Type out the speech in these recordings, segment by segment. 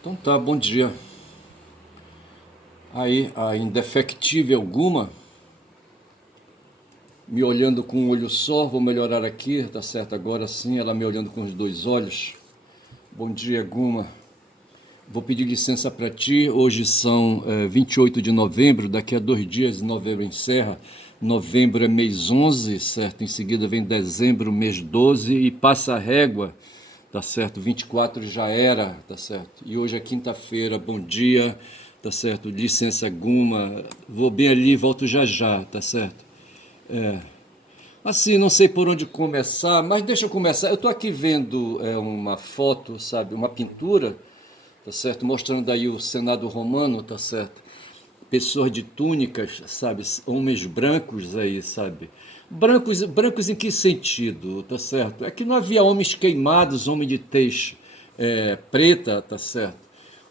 Então tá, bom dia. Aí, a indefectível Guma, me olhando com um olho só, vou melhorar aqui, tá certo? Agora sim, ela me olhando com os dois olhos. Bom dia, Guma. Vou pedir licença para ti. Hoje são 28 de novembro, daqui a 2 dias novembro encerra. Novembro é mês 11, certo? Em seguida vem dezembro, mês 12 e passa a régua, tá certo? 24 já era, tá certo? E hoje é quinta-feira, bom dia, tá certo? Licença Guma, vou bem ali, volto já já, tá certo? Assim, não sei por onde começar, mas deixa eu começar. Eu tô aqui vendo uma foto, sabe? Uma pintura, tá certo? Mostrando aí o Senado Romano, tá certo? Pessoas de túnicas, sabe? Homens brancos aí, sabe? Brancos, brancos em que sentido, tá certo? É que não havia homens queimados, homem de tez preta, tá certo?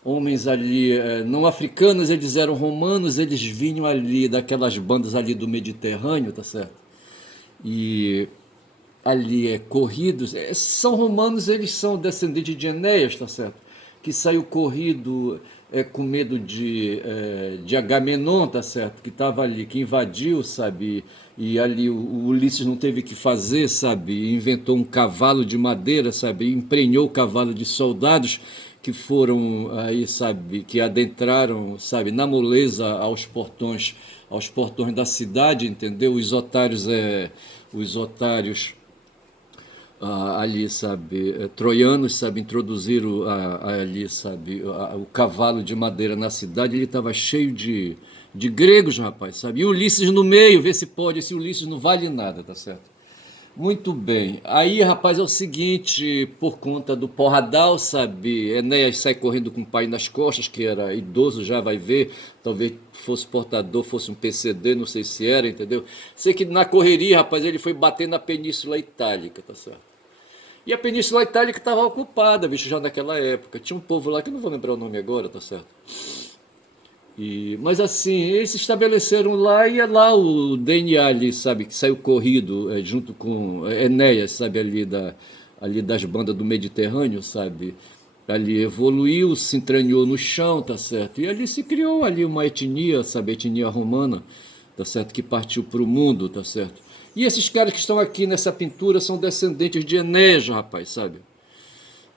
Homens ali, não africanos, eles eram romanos, eles vinham ali daquelas bandas ali do Mediterrâneo, tá certo? E ali corridos. São romanos, eles são descendentes de Enéas, tá certo? Que saiu corrido com medo de Agamenon, tá certo? Que estava ali, que invadiu, sabe? E ali o Ulisses não teve que fazer, sabe? Inventou um cavalo de madeira, sabe? Emprenhou o cavalo de soldados que foram aí, sabe? Que adentraram, sabe? Na moleza aos portões da cidade, entendeu? Os otários ali, sabe, troianos, sabe, introduziram ali, sabe, o cavalo de madeira na cidade, ele estava cheio de gregos, rapaz, sabe, e Ulisses no meio, vê se pode, esse Ulisses não vale nada, tá certo? Muito bem, aí, rapaz, é o seguinte, por conta do porradal, sabe, Enéas sai correndo com o pai nas costas, que era idoso, já vai ver, talvez fosse portador, fosse um PCD, não sei se era, entendeu? Sei que na correria, rapaz, ele foi bater na Península Itálica, tá certo? E a Península Itálica estava ocupada, bicho, já naquela época. Tinha um povo lá que eu não vou lembrar o nome agora, tá certo? Mas assim, eles se estabeleceram lá e é lá o DNA ali, sabe, que saiu corrido junto com Enéas, sabe, ali das bandas do Mediterrâneo, sabe? Ali evoluiu, se entranhou no chão, tá certo? E ali se criou ali uma etnia, sabe, etnia romana, tá certo? Que partiu para o mundo, tá certo? E esses caras que estão aqui nessa pintura são descendentes de Enéas, rapaz, sabe?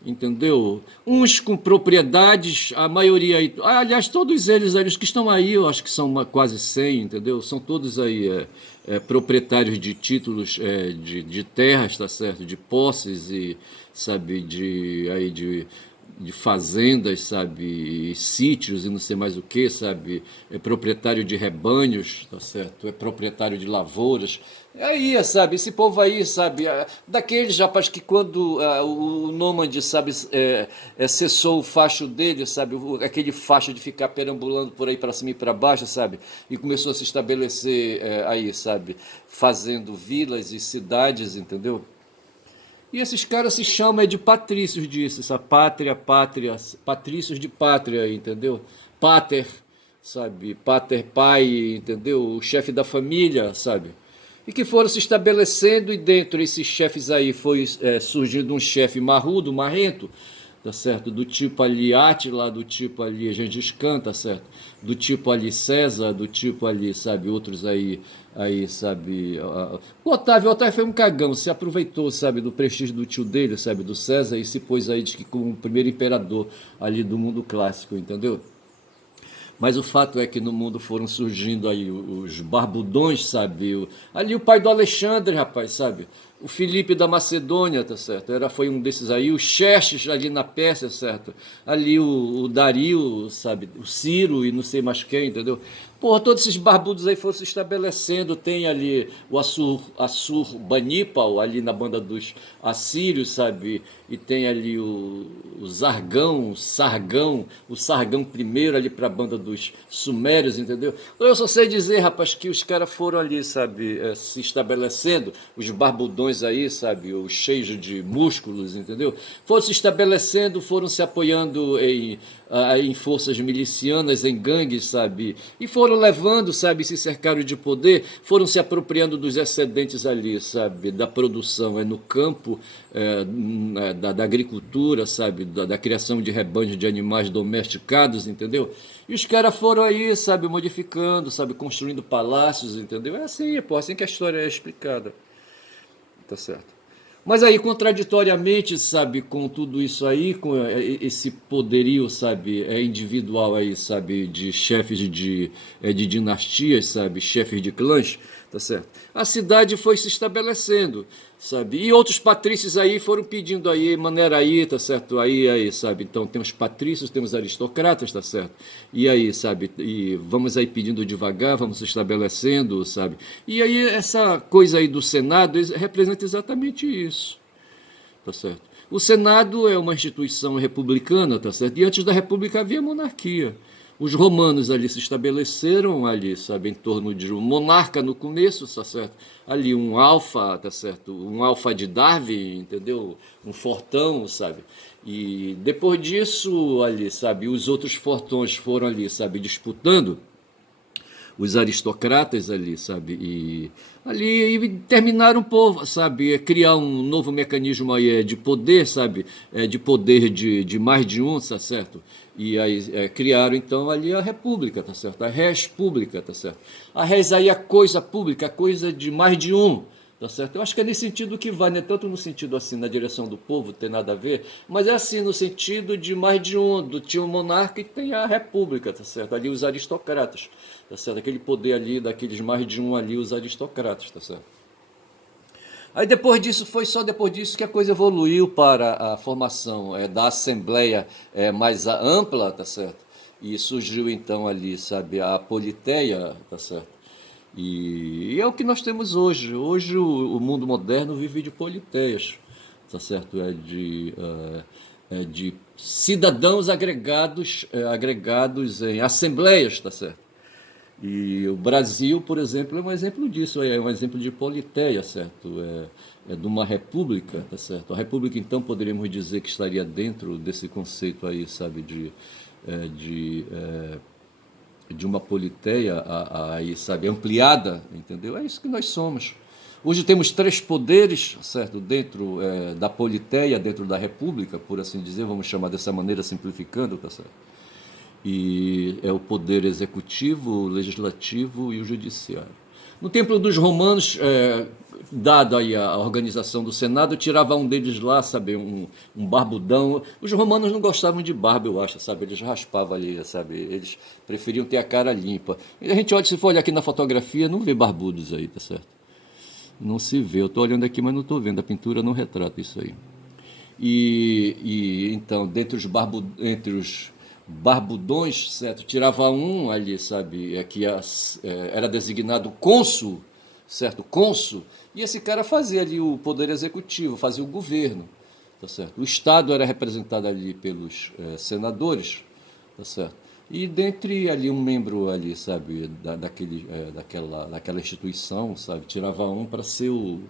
Entendeu? Uns com propriedades, a maioria aí, aliás, todos eles, os que estão aí, eu acho que são quase 100, entendeu? São todos aí proprietários de títulos de terras, tá certo? De posses e, sabe, de fazendas, sabe, e sítios e não sei mais o que, sabe, é proprietário de rebanhos, tá certo, é proprietário de lavouras, aí, sabe, esse povo aí, sabe, daqueles rapaz que quando o nômade, sabe, cessou o facho dele, sabe, aquele facho de ficar perambulando por aí para cima e para baixo, sabe, e começou a se estabelecer aí, sabe, fazendo vilas e cidades, entendeu? E esses caras se chamam de patrícios disso, essa pátria, pátria, patrícios de pátria, entendeu? Pater, sabe? Pater, pai, entendeu? O chefe da família, sabe? E que foram se estabelecendo e dentro desses chefes aí foi surgindo um chefe marrudo, marrento, tá certo? Do tipo ali Átila, do tipo ali Gengis Khan, tá certo? Do tipo ali César, do tipo ali, sabe, outros aí, sabe, o Otávio foi um cagão, se aproveitou, sabe, do prestígio do tio dele, sabe, do César e se pôs aí de que como o primeiro imperador ali do mundo clássico, entendeu? Mas o fato é que no mundo foram surgindo aí os barbudões, sabe? Ali o pai do Alexandre, rapaz, sabe? O Filipe da Macedônia, tá certo? Foi um desses aí. O Xerxes ali na Pérsia, certo? Ali o Dario, sabe? O Ciro e não sei mais quem, entendeu? Porra, todos esses barbudos aí foram se estabelecendo. Tem ali o Assurbanipal, ali na banda dos assírios, sabe? E tem ali o Zargão, o Sargão primeiro ali para a banda dos sumérios, entendeu? Eu só sei dizer, rapaz, que os caras foram ali, sabe, se estabelecendo, os barbudões fortões aí, sabe, os cheios de músculos, entendeu? Foram se estabelecendo, foram se apoiando em forças milicianas, em gangues, sabe, e foram levando, sabe, se cercaram de poder, foram se apropriando dos excedentes ali, sabe, da produção, no campo, da agricultura, sabe, da criação de rebanhos de animais domesticados, entendeu? E os caras foram aí, sabe, modificando, sabe, construindo palácios, entendeu? É assim, pô, assim que a história é explicada, tá certo? Mas aí, contraditoriamente, sabe, com tudo isso aí, com esse poderio, sabe, individual aí, sabe, de chefes de dinastias, sabe, chefes de clãs, tá certo? A cidade foi se estabelecendo, sabe? E outros patrícios aí foram pedindo aí, maneira aí, tá certo? Aí, sabe? Então tem os patrícios, tem os aristocratas, tá certo? E aí, sabe? E vamos aí pedindo devagar, vamos se estabelecendo, sabe? E aí essa coisa aí do Senado representa exatamente isso, tá certo? O Senado é uma instituição republicana, tá certo? E antes da República havia monarquia. Os romanos ali se estabeleceram ali, sabe, em torno de um monarca no começo, tá certo? Ali um alfa, tá certo? Um alfa de Darwin, entendeu? Um fortão, sabe? E depois disso ali, sabe, os outros fortões foram ali, sabe, disputando os aristocratas ali, sabe? E ali e terminaram por, sabe, criar um novo mecanismo aí de poder, sabe? De poder de mais de um, tá certo? E aí criaram então ali a república, tá certo? A res pública, tá certo? A res aí é a coisa pública, a coisa de mais de um. Tá certo? Eu acho que é nesse sentido que vai, não é tanto no sentido assim, na direção do povo, tem nada a ver, mas é assim, no sentido de mais de um, tinha um monarca e tem a república, tá certo? Ali os aristocratas, tá certo? Aquele poder ali, daqueles mais de um ali, os aristocratas, tá certo? Aí depois disso, foi só depois disso que a coisa evoluiu para a formação da assembleia mais ampla, tá certo? E surgiu então ali, sabe, a politeia, tá certo? E é o que nós temos hoje. Hoje o mundo moderno vive de politeias, tá certo? De cidadãos agregados em assembleias, tá certo? E o Brasil, por exemplo, é um exemplo disso, é um exemplo de politeia, certo? É de uma república, tá certo? A república, então, poderíamos dizer que estaria dentro desse conceito aí, sabe, é, de, é, de uma politeia aí, sabe, ampliada, entendeu? É isso que nós somos. Hoje temos três poderes, certo, dentro da politeia, dentro da república, por assim dizer, vamos chamar dessa maneira, simplificando, tá certo? E é o poder executivo, o legislativo e o judiciário. No tempo dos romanos, dado aí a organização do Senado, tirava um deles lá, sabe, um barbudão. Os romanos não gostavam de barba, eu acho, sabe, eles raspavam ali, sabe, eles preferiam ter a cara limpa. E a gente olha, se for olhar aqui na fotografia, não vê barbudos aí, tá certo? Não se vê, eu estou olhando aqui, mas não estou vendo, a pintura não retrata isso aí. E então, entre os barbudões, certo? Tirava um ali, sabe? Era designado cônsul, certo? Cônsul. E esse cara fazia ali o poder executivo, fazia o governo, tá certo? O Estado era representado ali pelos senadores, tá certo? E dentre ali um membro ali, sabe, daquela instituição, sabe, tirava um para ser o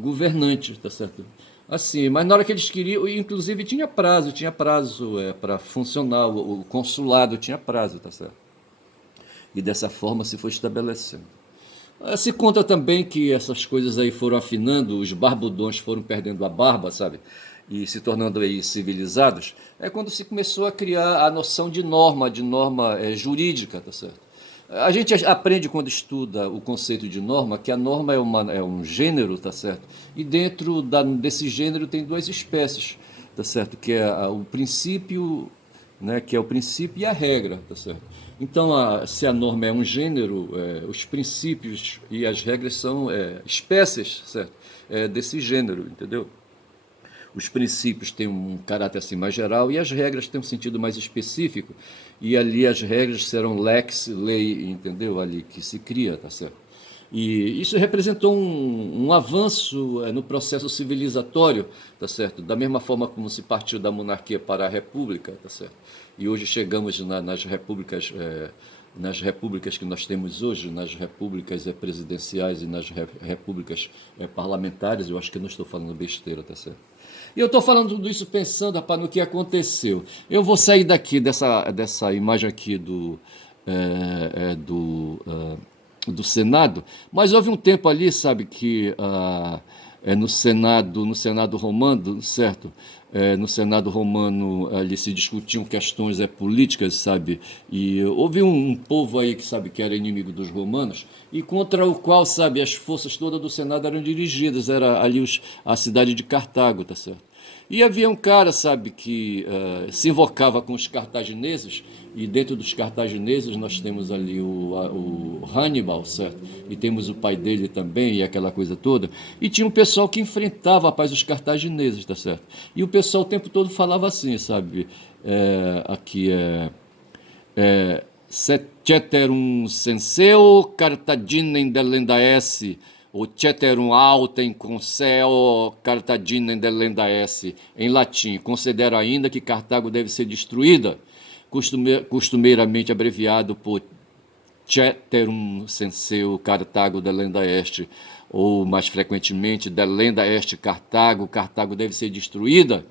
governante, tá certo? Assim, mas na hora que eles queriam, inclusive tinha prazo para funcionar, o consulado tinha prazo, tá certo? E dessa forma se foi estabelecendo. Se conta também que essas coisas aí foram afinando, os barbudões foram perdendo a barba, sabe? E se tornando aí civilizados, é quando se começou a criar a noção de norma jurídica, tá certo? A gente aprende quando estuda o conceito de norma que a norma é um gênero, tá certo? E dentro desse gênero tem duas espécies, tá certo? Que é o princípio, né? Que é o princípio e a regra, tá certo? Então, se a norma é um gênero, os princípios e as regras são espécies, certo? Desse gênero, entendeu? Os princípios têm um caráter assim mais geral e as regras têm um sentido mais específico. E ali as regras serão lex, lei, entendeu? Ali que se cria, tá certo? E isso representou um avanço no processo civilizatório, tá certo? Da mesma forma como se partiu da monarquia para a república, tá certo? E hoje chegamos nas repúblicas nas repúblicas que nós temos hoje, nas repúblicas presidenciais e nas repúblicas parlamentares. Eu acho que não estou falando besteira, tá certo? E eu estou falando tudo isso pensando, rapaz, no que aconteceu. Eu vou sair daqui, dessa imagem aqui do Senado, mas houve um tempo ali, sabe, que no Senado romano, certo? No Senado romano ali se discutiam questões políticas, sabe? E houve um povo aí que sabe que era inimigo dos romanos e contra o qual, sabe, as forças todas do Senado eram dirigidas, era ali a cidade de Cartago, tá certo? E havia um cara, sabe, que se invocava com os cartagineses, e dentro dos cartagineses nós temos ali o Hannibal, certo? E temos o pai dele também, e aquela coisa toda. E tinha um pessoal que enfrentava, rapaz, os cartagineses, tá certo? E o pessoal o tempo todo falava assim, sabe? Aqui ceterum senseo cartaginem delenda esse, o ceterum autem conseo cartaginem delenda esse, em latim. Considero ainda que Cartago deve ser destruída, costumeiramente abreviado por ceterum senseo Cartago delenda est, ou mais frequentemente delenda est Cartago, Cartago deve ser destruída.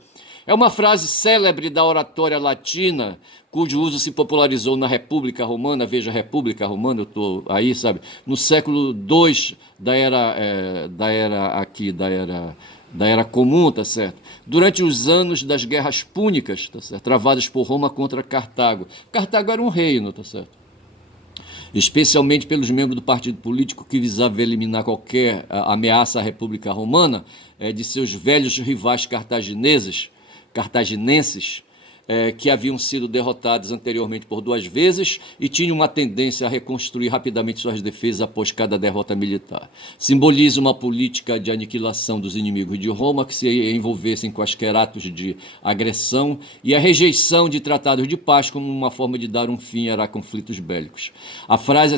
É uma frase célebre da oratória latina, cujo uso se popularizou na República Romana. Veja, República Romana, eu estou aí, sabe, no século II da era comum, tá certo? Durante os anos das guerras púnicas, tá certo? Travadas por Roma contra Cartago. Cartago era um reino, tá certo? Especialmente pelos membros do partido político que visava eliminar qualquer ameaça à República Romana, de seus velhos rivais cartaginenses, que haviam sido derrotados anteriormente por 2 vezes e tinham uma tendência a reconstruir rapidamente suas defesas após cada derrota militar. Simboliza uma política de aniquilação dos inimigos de Roma que se envolvessem em quaisquer atos de agressão e a rejeição de tratados de paz como uma forma de dar um fim a conflitos bélicos. A frase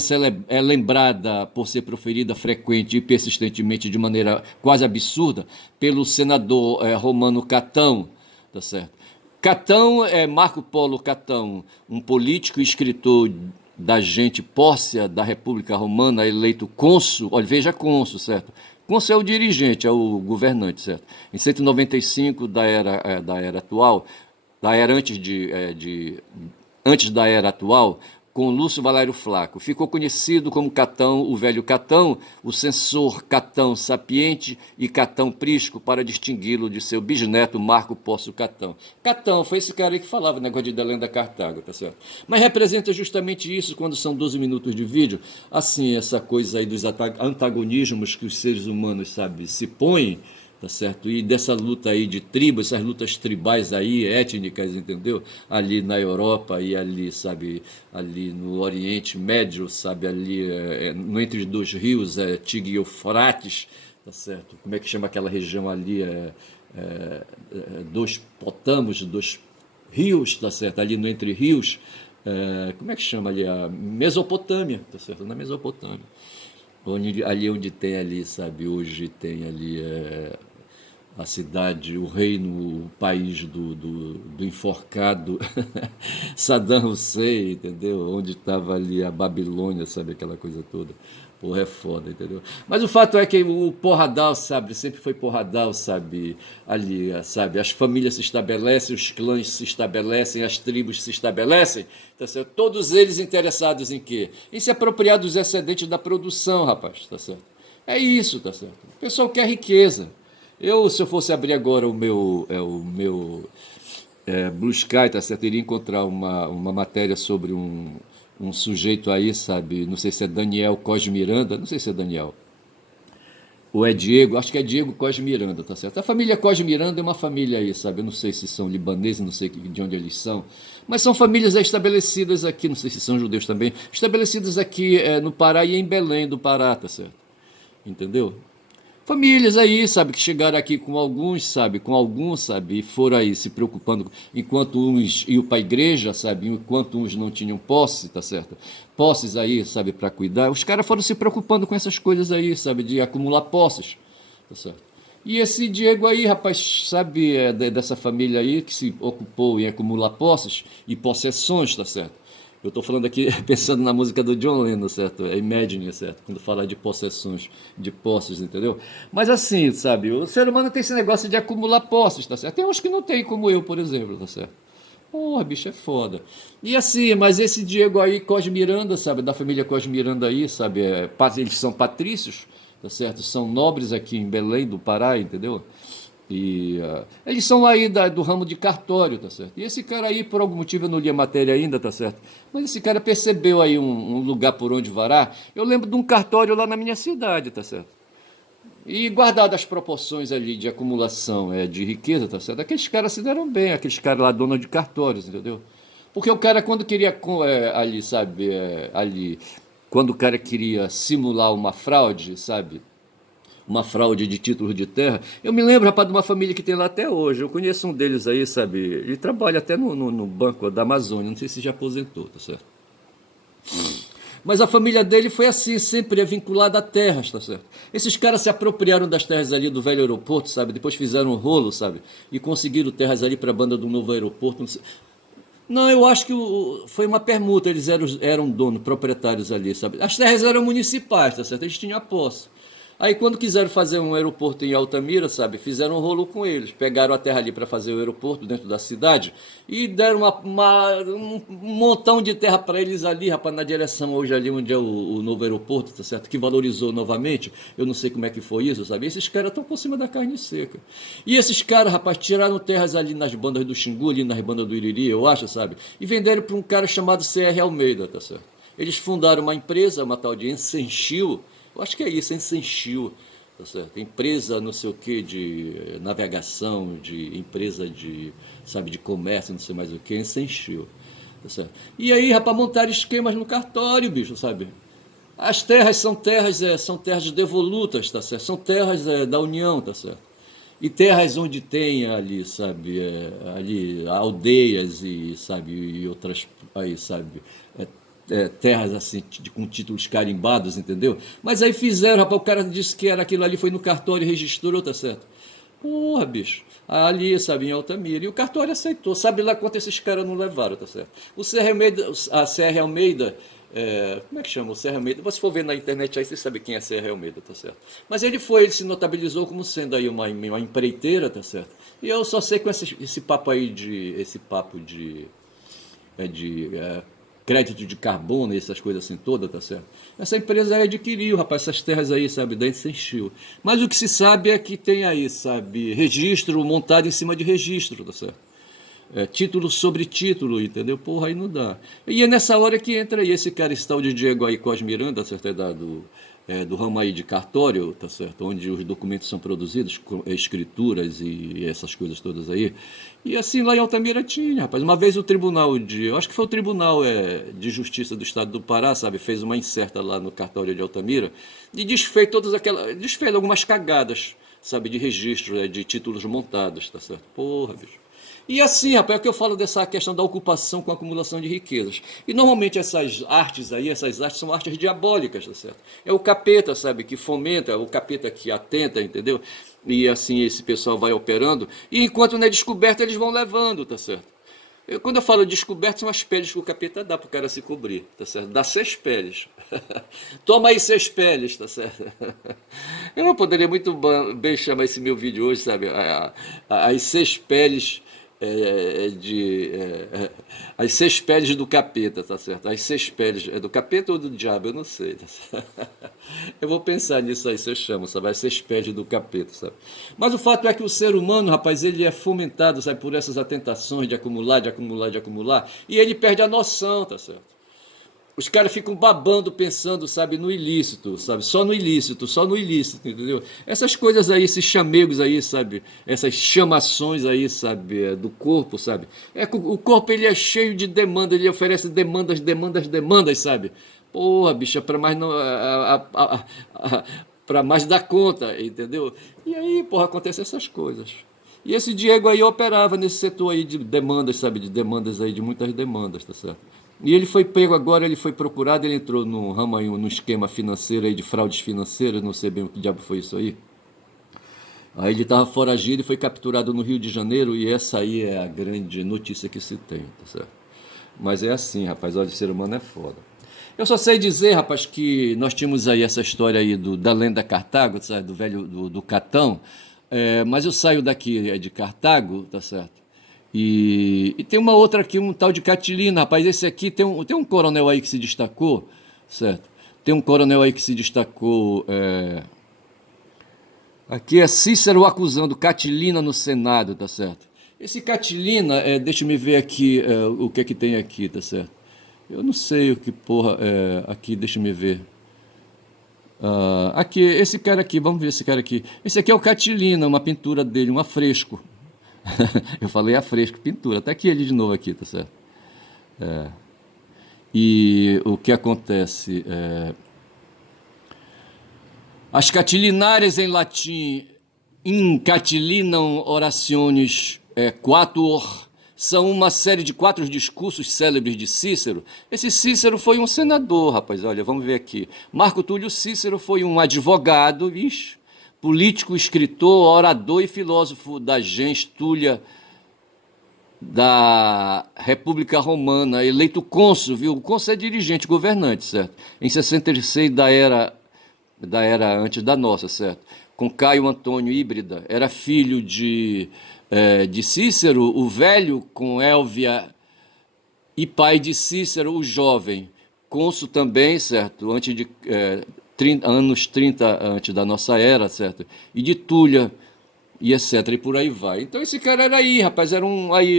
é lembrada por ser proferida frequente e persistentemente de maneira quase absurda pelo senador romano Catão, tá certo? Catão Marco Polo Catão, um político e escritor da gente Pórcia da República Romana, eleito cônsul, olha, veja cônsul, certo? Cônsul é o dirigente, é o governante, certo? Em 195 da era atual, da era antes da era atual, com Lúcio Valério Flaco. Ficou conhecido como Catão, o velho Catão, o censor Catão Sapiente e Catão Prisco, para distingui-lo de seu bisneto Marco Pórcio Catão. Catão foi esse cara aí que falava, negócio de Delenda Cartago, tá certo? Mas representa justamente isso, quando são 12 minutos de vídeo, assim, essa coisa aí dos antagonismos que os seres humanos, sabe, se põem, tá certo? E dessa luta aí de tribos, essas lutas tribais aí, étnicas, entendeu? Ali na Europa e ali, sabe, ali no Oriente Médio, sabe, ali no entre os 2 rios, Tigre e Eufrates, tá certo? Como é que chama aquela região ali? 2 potamos, 2 rios, tá certo? Ali no entre rios, como é que chama ali? A Mesopotâmia, tá certo? Na Mesopotâmia. Ali onde tem ali, sabe, hoje tem ali a cidade, o reino, o país do enforcado Saddam Hussein, entendeu? Onde estava ali a Babilônia, sabe, aquela coisa toda. Porra, é foda, entendeu? Mas o fato é que o porradal, sabe, sempre foi porradal, sabe, ali, sabe, as famílias se estabelecem, os clãs se estabelecem, as tribos se estabelecem, tá certo? Todos eles interessados em quê? Em se apropriar dos excedentes da produção, rapaz, tá certo? É isso, tá certo? O pessoal quer riqueza. Se eu fosse abrir agora o meu Blue Sky, tá certo? Iria encontrar uma matéria sobre um sujeito aí, sabe? Não sei se é Daniel Cosme Miranda, não sei se é Daniel. Ou é Diego, acho que é Diego Cosme Miranda, tá certo? A família Cosme Miranda é uma família aí, sabe? Eu não sei se são libaneses, não sei de onde eles são, mas são famílias estabelecidas aqui, não sei se são judeus também, estabelecidas aqui no Pará e em Belém do Pará, tá certo? Entendeu? Famílias aí, sabe, que chegaram aqui com alguns, sabe, e foram aí se preocupando, enquanto uns iam para a igreja, sabe, enquanto uns não tinham posse, tá certo? Posses aí, sabe, para cuidar, os caras foram se preocupando com essas coisas aí, sabe, de acumular posses, tá certo? E esse Diego aí, rapaz, sabe, dessa família aí que se ocupou em acumular posses e possessões, tá certo? Eu estou falando aqui pensando na música do John Lennon, certo? É Imagine, certo? Quando fala de possessões, de posses, entendeu? Mas assim, sabe, o ser humano tem esse negócio de acumular posses, tá certo? Tem uns que não tem, como eu, por exemplo, tá certo? Porra, bicho, é foda. E assim, mas esse Diego aí, Cos Miranda, sabe, da família Cos Miranda aí, sabe, eles são patrícios, tá certo? São nobres aqui em Belém do Pará, entendeu? E eles são aí do ramo de cartório, tá certo? E esse cara aí, por algum motivo, eu não li a matéria ainda, tá certo? Mas esse cara percebeu aí um lugar por onde varar. Eu lembro de um cartório lá na minha cidade, tá certo? E guardado as proporções ali de acumulação de riqueza, tá certo? Aqueles caras se deram bem, aqueles caras lá, donos de cartórios, entendeu? Porque o cara, quando queria ali, sabe, ali, quando o cara queria simular uma fraude, sabe? Uma fraude de título de terra. Eu me lembro, rapaz, de uma família que tem lá até hoje. Eu conheço um deles aí, sabe? Ele trabalha até no banco da Amazônia, não sei se já aposentou, tá certo? Mas a família dele foi assim, sempre é vinculada a terras, tá certo? Esses caras se apropriaram das terras ali do velho aeroporto, sabe? Depois fizeram um rolo, sabe? E conseguiram terras ali para a banda do novo aeroporto. Não, não, eu acho que foi uma permuta, eles eram donos, proprietários ali, sabe? As terras eram municipais, tá certo? Eles tinham a posse. Aí quando quiseram fazer um aeroporto em Altamira, sabe, fizeram um rolo com eles. Pegaram a terra ali para fazer o aeroporto dentro da cidade e deram um montão de terra para eles ali, rapaz, na direção hoje ali onde é o novo aeroporto, tá certo? Que valorizou novamente. Eu não sei como é que foi isso, sabe? Esses caras estão por cima da carne seca. E esses caras, rapaz, tiraram terras ali nas bandas do Xingu, ali nas bandas do Iriri, eu acho, sabe? E venderam para um cara chamado C.R. Almeida, tá certo? Eles fundaram uma empresa, uma tal de Ensenchil. Eu acho que é isso, Ensenchil, tá certo? Empresa não sei o que de navegação, de empresa de, sabe, de comércio, não sei mais o que, Ensenchil, tá certo? E aí, rapaz, montaram esquemas no cartório, bicho, sabe? As terras são terras devolutas, tá certo? São terras da União, tá certo? E terras onde tem ali, sabe, ali aldeias e, sabe, e outras aí, sabe, terras assim com títulos carimbados, entendeu? Mas aí fizeram, rapaz, o cara disse que era aquilo ali, foi no cartório e registrou, tá certo? Porra, bicho. Ali, sabe, em Altamira. E o cartório aceitou. Sabe lá quanto esses caras não levaram, tá certo? O Serra Almeida, a Serra Almeida, como é que chama? O Serra Almeida. Se for ver na internet aí, você sabe quem é Serra Almeida, tá certo? Mas ele se notabilizou como sendo aí uma empreiteira, tá certo? E eu só sei com esse papo aí esse papo de crédito de carbono e essas coisas assim todas, tá certo? Essa empresa aí adquiriu, rapaz, essas terras aí, sabe, daí se encheu. Mas o que se sabe é que tem aí, sabe, registro montado em cima de registro, tá certo? Título sobre título, entendeu? Porra, aí não dá. E é nessa hora que entra aí esse cara, esse tal de Diego aí, Cos Miranda, certo? Do ramo aí de cartório, tá certo? Onde os documentos são produzidos, escrituras e essas coisas todas aí. E assim, lá em Altamira tinha, rapaz. Uma vez o tribunal eu acho que foi o Tribunal de Justiça do Estado do Pará, sabe? Fez uma incerta lá no cartório de Altamira e desfez algumas cagadas, sabe? De registro, de títulos montados, tá certo? Porra, bicho. E assim, rapaz, é que eu falo dessa questão da ocupação com a acumulação de riquezas. E normalmente essas artes são artes diabólicas, tá certo? É o capeta, sabe, que fomenta, é o capeta que atenta, entendeu? E assim esse pessoal vai operando. E enquanto não é descoberto, eles vão levando, tá certo? Quando eu falo descoberto, são as peles que o capeta dá pro cara se cobrir, tá certo? Dá 6 peles. Toma aí 6 peles, tá certo? Eu não poderia muito bem chamar esse meu vídeo hoje, sabe? As 6 peles as 6 peles do capeta, tá certo? As 6 peles é do capeta ou do diabo, eu não sei, tá certo? Eu vou pensar nisso aí, se eu chamo, sabe? As 6 peles do capeta, sabe? Mas o fato é que o ser humano, rapaz, ele é fomentado, sabe, por essas atentações de acumular, de acumular, de acumular, e ele perde a noção, tá certo? Os caras ficam babando, pensando, sabe, no ilícito, sabe? Só no ilícito, entendeu? Essas coisas aí, esses chamegos aí, sabe? Essas chamações aí, sabe? Do corpo, sabe? O corpo, ele é cheio de demanda, ele oferece demandas, demandas, demandas, sabe? Porra, bicha, para mais não... para mais dar conta, entendeu? E aí, porra, acontecem essas coisas. E esse Diego aí operava nesse setor aí de demandas, sabe? De demandas aí, de muitas demandas, tá certo? E ele foi pego agora, ele foi procurado, ele entrou no ramo aí, no esquema financeiro aí, de fraudes financeiras, não sei bem o que diabo foi isso aí. Aí ele estava foragido e foi capturado no Rio de Janeiro, e essa aí é a grande notícia que se tem, tá certo? Mas é assim, rapaz, olha, o ser humano é foda. Eu só sei dizer, rapaz, que nós tínhamos aí essa história aí da lenda Cartago, sabe, do velho, do Catão, mas eu saio daqui de Cartago, tá certo? E tem uma outra aqui, um tal de Catilina, rapaz, esse aqui tem um coronel aí que se destacou, certo? Tem um coronel aí que se destacou, aqui é Cícero acusando Catilina no Senado, tá certo? Esse Catilina, deixa eu ver aqui o que é que tem aqui, tá certo? Eu não sei o que porra aqui, deixa eu ver. Aqui, esse cara aqui, vamos ver esse cara aqui. Esse aqui é o Catilina, uma pintura dele, um afresco. Eu falei afresco, pintura. Tá aqui ele de novo aqui, tá certo? E o que acontece? As Catilinarias em latim, in Catilinam orationes quatuor, são uma série de 4 discursos célebres de Cícero. Esse Cícero foi um senador, rapaz, olha, vamos ver aqui. Marco Túlio Cícero foi um advogado, político, escritor, orador e filósofo da gens Túlia da República Romana, eleito cônsul, viu? O cônsul é dirigente, governante, certo? Em 66 da era antes da nossa, certo? Com Caio Antônio Híbrida, era filho de Cícero, o velho, com Élvia, e pai de Cícero, o jovem, cônsul também, certo? Antes de 30 antes da nossa era, certo? E de Túlia, e etc. E por aí vai. Então esse cara era aí, rapaz, era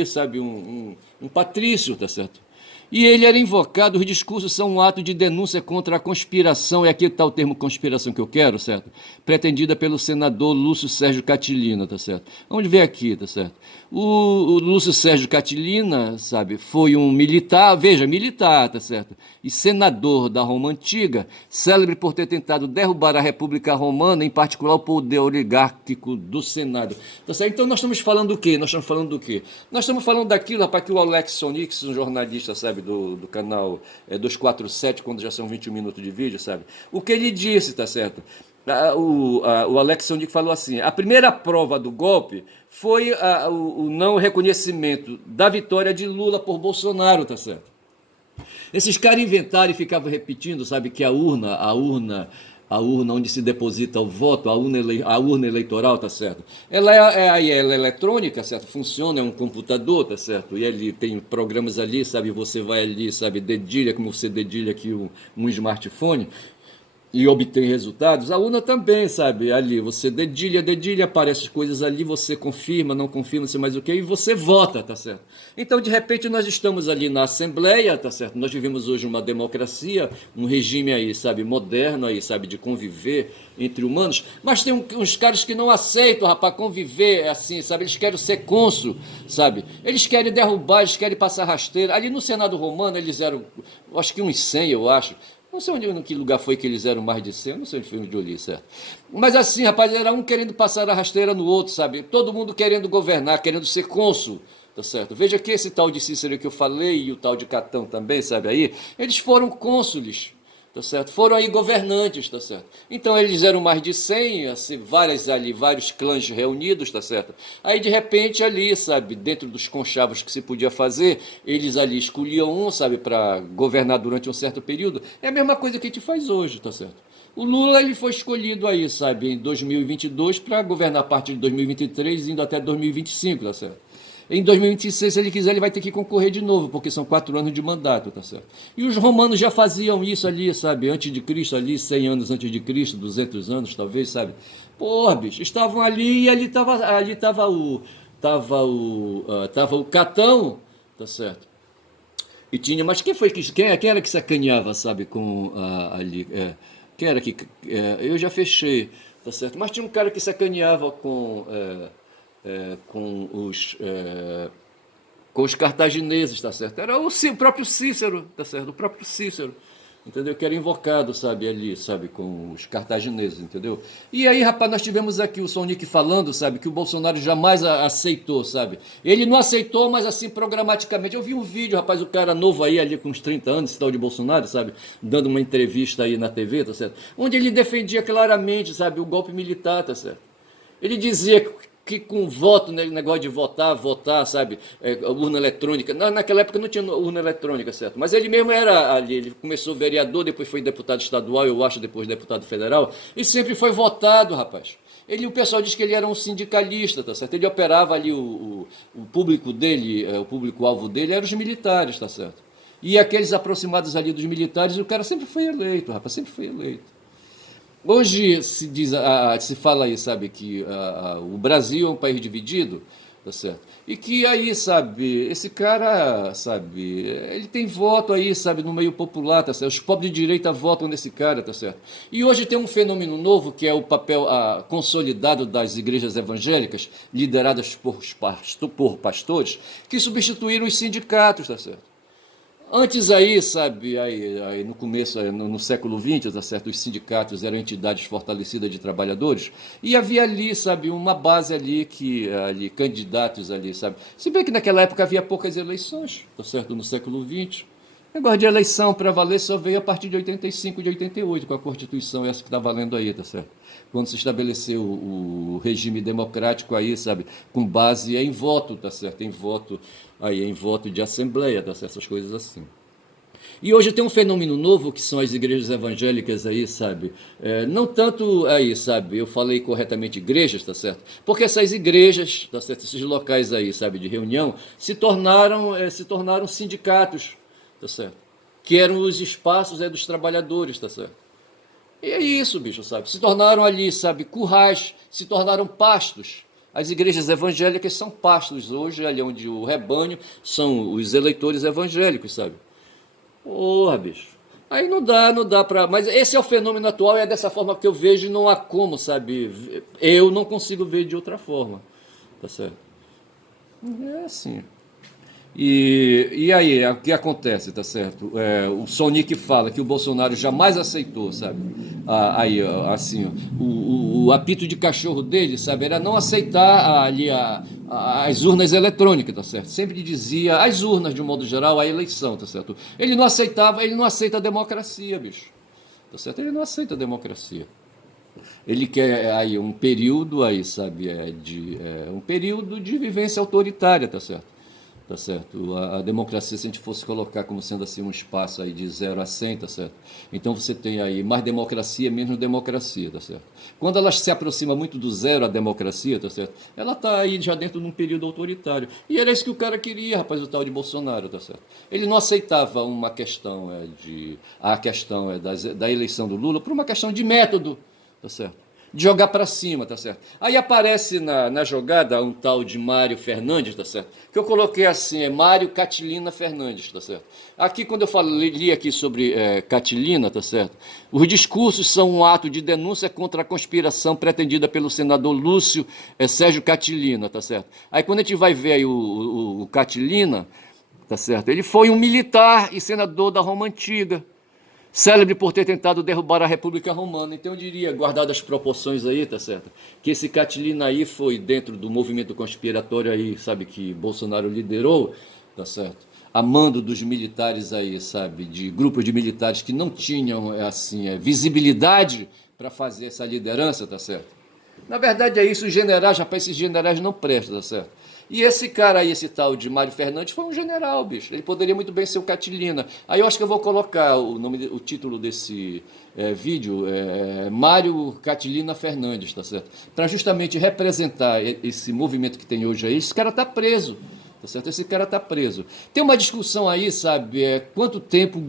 sabe, um patrício, tá certo? E ele era invocado, os discursos são um ato de denúncia contra a conspiração, e aqui está o termo conspiração que eu quero, certo? Pretendida pelo senador Lúcio Sérgio Catilina, tá certo? Vamos ver aqui, tá certo? O Lúcio Sérgio Catilina, sabe, foi um militar, veja, militar, tá certo? E senador da Roma Antiga, célebre por ter tentado derrubar a República Romana, em particular o poder oligárquico do Senado. Tá certo? Então nós estamos falando do quê? Nós estamos falando daquilo, rapaz, que o Alex Sonix, um jornalista, sabe, do canal 247, quando já são 21 minutos de vídeo, sabe? O que ele disse, tá certo? O Alex Sonix falou assim: a primeira prova do golpe foi o não reconhecimento da vitória de Lula por Bolsonaro, tá certo? Esses caras inventaram e ficavam repetindo, sabe, que a urna onde se deposita o voto, a urna eleitoral, tá certo? Ela é eletrônica, certo? Funciona, é um computador, tá certo? E ele tem programas ali, sabe? Você vai ali, sabe? Dedilha, como você dedilha aqui um smartphone e obtém resultados. A urna também, sabe? Ali você dedilha, aparecem coisas ali, você confirma, não confirma, sei mais o que, e você vota, tá certo? Então, de repente, nós estamos ali na Assembleia, tá certo? Nós vivemos hoje uma democracia, um regime aí, sabe, moderno aí, sabe, de conviver entre humanos, mas tem uns caras que não aceitam, rapaz, conviver assim, sabe? Eles querem ser cônsul, sabe? Eles querem derrubar, eles querem passar rasteira. Ali no Senado Romano, eles eram, acho que uns 100, eu acho. Não sei onde, em que lugar foi que eles eram mais de 100, não sei onde foi onde eu li, certo? Mas assim, rapaz, era um querendo passar a rasteira no outro, sabe? Todo mundo querendo governar, querendo ser cônsul, tá certo? Veja que esse tal de Cícero que eu falei e o tal de Catão também, sabe aí? Eles foram cônsules, tá certo? Foram aí governantes, tá certo? Então eles eram mais de 100, assim, vários clãs reunidos, tá certo? Aí de repente ali, sabe, dentro dos conchavos que se podia fazer, eles ali escolhiam um, sabe, para governar durante um certo período. É a mesma coisa que a gente faz hoje, tá certo? O Lula ele foi escolhido aí, sabe, em 2022 para governar a partir de 2023 indo até 2025, tá certo? Em 2026, se ele quiser, ele vai ter que concorrer de novo, porque são 4 anos de mandato, tá certo? E os romanos já faziam isso ali, sabe, antes de Cristo, ali, 100 anos antes de Cristo, 200 anos, talvez, sabe? Porra, bicho, estavam ali e ali tava o Catão, tá certo? E tinha, mas quem era que sacaneava, sabe, com ali, quem era que, eu já fechei, tá certo? Mas tinha um cara que sacaneava com os cartagineses, tá certo? Era o próprio Cícero, tá certo? O próprio Cícero, entendeu? Que era invocado, sabe, ali, sabe, com os cartagineses, entendeu? E aí, rapaz, nós tivemos aqui o Sonic falando, sabe, que o Bolsonaro jamais aceitou, sabe? Ele não aceitou, mas assim, programaticamente. Eu vi um vídeo, rapaz, o cara novo aí, ali com uns 30 anos, esse tal de Bolsonaro, sabe, dando uma entrevista aí na TV, tá certo? Onde ele defendia claramente, sabe, o golpe militar, tá certo? Ele dizia que com voto, né, negócio de votar, sabe, urna eletrônica. Naquela época não tinha urna eletrônica, certo? Mas ele mesmo era ali, ele começou vereador, depois foi deputado estadual, eu acho, depois deputado federal, e sempre foi votado, rapaz. O pessoal diz que ele era um sindicalista, tá certo? Ele operava ali, o público dele, o público-alvo dele eram os militares, tá certo? E aqueles aproximados ali dos militares, o cara sempre foi eleito, rapaz, sempre foi eleito. Hoje se diz, se fala aí, sabe, que o Brasil é um país dividido, tá certo? E que aí, sabe, esse cara, sabe, ele tem voto aí, sabe, no meio popular, tá certo? Os pobres de direita votam nesse cara, tá certo? E hoje tem um fenômeno novo que é o papel consolidado das igrejas evangélicas, lideradas por pastores, que substituíram os sindicatos, tá certo? Antes aí, sabe, aí no começo, no século XX, tá certo, os sindicatos eram entidades fortalecidas de trabalhadores, e havia ali, sabe, uma base ali, candidatos ali, sabe. Se bem que naquela época havia poucas eleições, tá certo, no século XX. O negócio de eleição para valer só veio a partir de 85, de 88, com a Constituição essa que está valendo aí, tá certo? Quando se estabeleceu o regime democrático aí, sabe, com base em voto, tá certo? Em voto de assembleia, tá certo? Essas coisas assim. E hoje tem um fenômeno novo que são as igrejas evangélicas aí, sabe? Não tanto aí, sabe? Eu falei corretamente igrejas, tá certo? Porque essas igrejas, tá certo? Esses locais aí, sabe, de reunião, se tornaram sindicatos, tá certo? Que eram os espaços dos trabalhadores, tá certo? E é isso, bicho, sabe? Se tornaram ali, sabe, currais, se tornaram pastos. As igrejas evangélicas são pastos hoje, ali onde o rebanho são os eleitores evangélicos, sabe? Porra, bicho. Aí não dá pra. Mas esse é o fenômeno atual e é dessa forma que eu vejo e não há como, sabe? Eu não consigo ver de outra forma, tá certo? É assim. E aí, o que acontece, tá certo? O Sonic fala que o Bolsonaro jamais aceitou, sabe? Aí, assim, o apito de cachorro dele, sabe? Era não aceitar ali as urnas eletrônicas, tá certo? Sempre dizia as urnas, de um modo geral, a eleição, tá certo? Ele não aceita a democracia, bicho. Tá certo? Ele não aceita a democracia. Ele quer aí um período aí, sabe? Um período de vivência autoritária, tá certo? Tá certo? A democracia, se a gente fosse colocar como sendo assim um espaço aí de 0 a 100, tá certo? Então você tem aí mais democracia, menos democracia, tá certo? Quando ela se aproxima muito do zero, a democracia, tá certo? Ela tá aí já dentro de um período autoritário. E era isso que o cara queria, rapaz, o tal de Bolsonaro, tá certo? Ele não aceitava uma questão da eleição do Lula por uma questão de método, tá certo? De jogar para cima, tá certo? Aí aparece na jogada um tal de Mário Fernandes, tá certo? Que eu coloquei assim, Mário Catilina Fernandes, tá certo? Aqui, quando eu li aqui sobre Catilina, tá certo? Os discursos são um ato de denúncia contra a conspiração pretendida pelo senador Lúcio Sérgio Catilina, tá certo? Aí quando a gente vai ver aí o Catilina, tá certo? Ele foi um militar e senador da Roma Antiga, célebre por ter tentado derrubar a República Romana. Então eu diria, guardado as proporções aí, tá certo? Que esse Catilina aí foi dentro do movimento conspiratório aí, sabe, que Bolsonaro liderou, tá certo? A mando dos militares aí, sabe, de grupos de militares que não tinham, assim, visibilidade para fazer essa liderança, tá certo? Na verdade é isso, os generais, rapaz, esses generais não prestam, tá certo? E esse cara aí, esse tal de Mário Fernandes, foi um general, bicho. Ele poderia muito bem ser o Catilina. Aí eu acho que eu vou colocar o título desse vídeo, Mário Catilina Fernandes, tá certo? Para justamente representar esse movimento que tem hoje aí. Esse cara tá preso, tá certo? Esse cara tá preso. Tem uma discussão aí, sabe, quanto tempo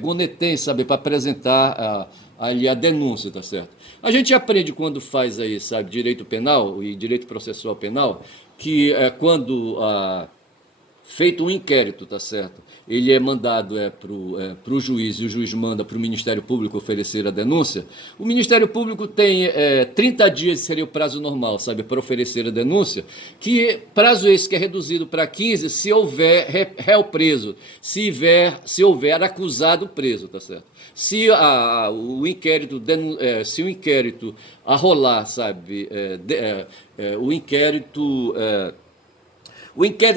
Gonet tem, sabe, para apresentar ali a denúncia, tá certo? A gente aprende quando faz aí, sabe, direito penal e direito processual penal, que quando feito um inquérito, tá certo? Ele é mandado para o juiz, e o juiz manda para o Ministério Público oferecer a denúncia. O Ministério Público tem 30 dias, seria o prazo normal, sabe, para oferecer a denúncia, que prazo esse que é reduzido para 15 se houver réu preso, se houver acusado preso, tá certo? Se o inquérito arrolar, sabe, o inquérito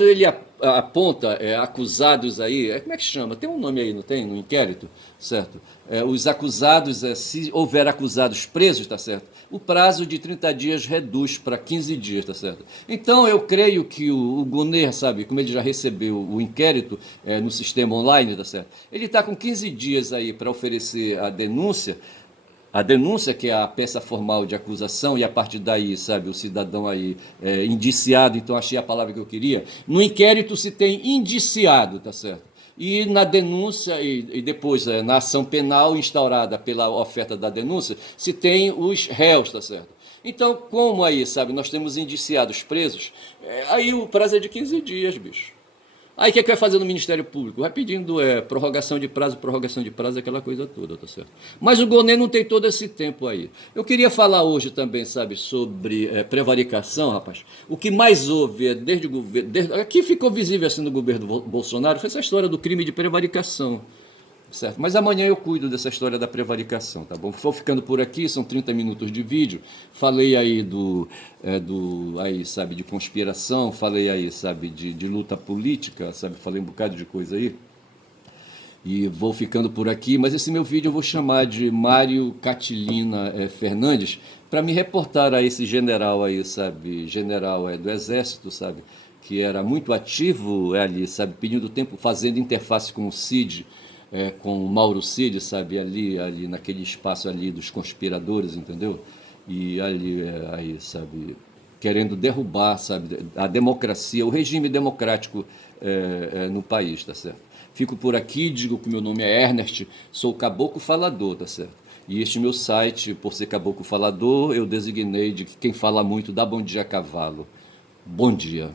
ele aponta acusados aí, como é que chama? Tem um nome aí, não tem? No inquérito, certo? Os acusados, se houver acusados presos, tá certo? O prazo de 30 dias reduz para 15 dias, tá certo? Então eu creio que o Gunner, sabe, como ele já recebeu o inquérito no sistema online, tá certo? Ele está com 15 dias aí para oferecer a denúncia, que é a peça formal de acusação, e a partir daí, sabe, o cidadão aí indiciado, então achei a palavra que eu queria. No inquérito se tem indiciado, tá certo? E na denúncia, e depois na ação penal instaurada pela oferta da denúncia, se tem os réus, tá certo? Então, como aí, sabe, nós temos indiciados presos, aí o prazo é de 15 dias, bicho. Aí o que vai fazer no Ministério Público? Vai pedindo prorrogação de prazo, aquela coisa toda, tá certo? Mas o Gonê não tem todo esse tempo aí. Eu queria falar hoje também, sabe, sobre prevaricação, rapaz. O que mais houve desde o governo. Aqui ficou visível assim no governo do Bolsonaro, foi essa história do crime de prevaricação. Certo, mas amanhã eu cuido dessa história da prevaricação, tá bom? Vou ficando por aqui, são 30 minutos de vídeo. Falei aí aí, sabe, de conspiração, falei aí, sabe, de luta política, sabe, falei um bocado de coisa aí. E vou ficando por aqui, mas esse meu vídeo eu vou chamar de Mário Catilina Fernandes, para me reportar a esse general aí, sabe, general do Exército, sabe, que era muito ativo ali, sabe, pedindo tempo, fazendo interface com o Cid, com o Mauro Cid, sabe, ali naquele espaço ali dos conspiradores, entendeu? E ali, aí, sabe, querendo derrubar, sabe, a democracia, o regime democrático no país, tá certo? Fico por aqui, digo que meu nome é Ernest, sou caboclo falador, tá certo? E este meu site, por ser caboclo falador, eu designei de que quem fala muito dá bom dia a cavalo. Bom dia.